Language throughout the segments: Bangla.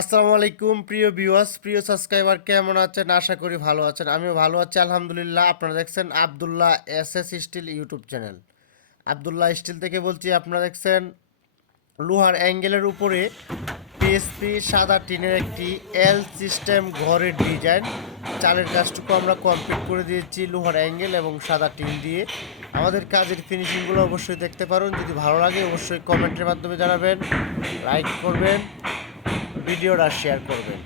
আসসালামু আলাইকুম প্রিয় ভিউয়ার্স, প্রিয় সাবস্ক্রাইবার, কেমন আছেন? আশা করি ভালো আছেন। আমিও ভালো আছি আলহামদুলিল্লাহ। আপনারা দেখছেন Abdullah SS steel YouTube channel. Abdullah steel থেকে বলছি। আপনারা দেখছেন লোহার অ্যাঙ্গেলের উপরে পিএসপি সাদা টিনের একটি এল সিস্টেম ঘরের ডিজাইন। চালের কাজটুকু আমরা কমপ্লিট করে দিয়েছি লোহার অ্যাঙ্গেল এবং সাদা টিন দিয়ে। আমাদের কাজের ফিনিশিংগুলো অবশ্যই দেখতে পারুন। যদি ভালো লাগে অবশ্যই কমেন্টের মাধ্যমে জানাবেন, লাইক করবেন, ভিডিওটা শেয়ার করবেন।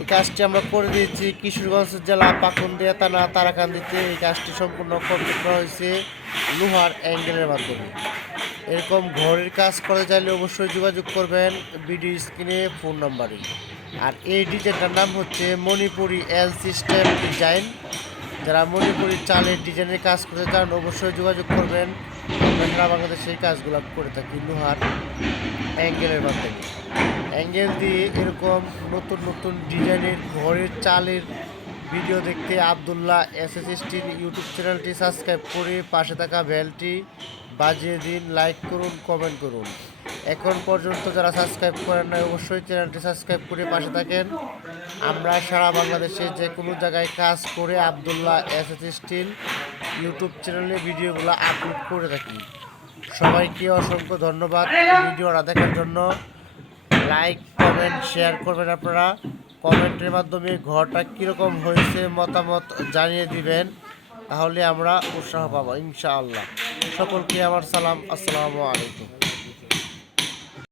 এই কাজটি আমরা করে দিয়েছি কিশোরগঞ্জ জেলা পাকুন্দিয়া থানা তারাকান্দিতে। এই কাজটি সম্পূর্ণ কমপ্লিট করা হয়েছে লোহার অ্যাঙ্গেলের মাধ্যমে। এরকম ঘরের কাজ করতে চাইলে অবশ্যই যোগাযোগ করবেন ভিডিও স্ক্রিনে ফোন নাম্বারে। আর এই ডিজাইনটার নাম হচ্ছে মণিপুরি এল সিস্টেম ডিজাইন। যারা মণিপুরি চালের ডিজাইনের কাজ করতে চান অবশ্যই যোগাযোগ করবেন। আমরা সারা বাংলাদেশে এই কাজগুলো করে থাকি লোহার অ্যাঙ্গেলের মাধ্যমে। অ্যাঙ্গেল দিয়ে এরকম নতুন নতুন ডিজাইনের ঘরের চালের ভিডিও দেখতে আব্দুল্লাহ এসএস স্টিল ইউটিউব চ্যানেলটি সাবস্ক্রাইব করে পাশে থাকা বেলটি বাজিয়ে দিন, লাইক করুন, কমেন্ট করুন। এখন পর্যন্ত যারা সাবস্ক্রাইব করেন না অবশ্যই চ্যানেলটি সাবস্ক্রাইব করে পাশে থাকেন। আমরা সারা বাংলাদেশে যে কোনো জায়গায় কাজ করে আব্দুল্লাহ এসএস স্টিল ইউটিউব চ্যানেলে ভিডিওগুলো আপলোড করে থাকি। সবাইকে অসংখ্য ধন্যবাদ ভিডিওটা দেখার জন্য। লাইক, কমেন্ট, শেয়ার করবেন। আপনারা কমেন্টের মাধ্যমে ঘরটা কীরকম হয়েছে মতামত জানিয়ে দিবেন, তাহলে আমরা উৎসাহ পাবো ইনশাআল্লাহ। সকলকে আমার সালাম, আসসালামু আলাইকুম।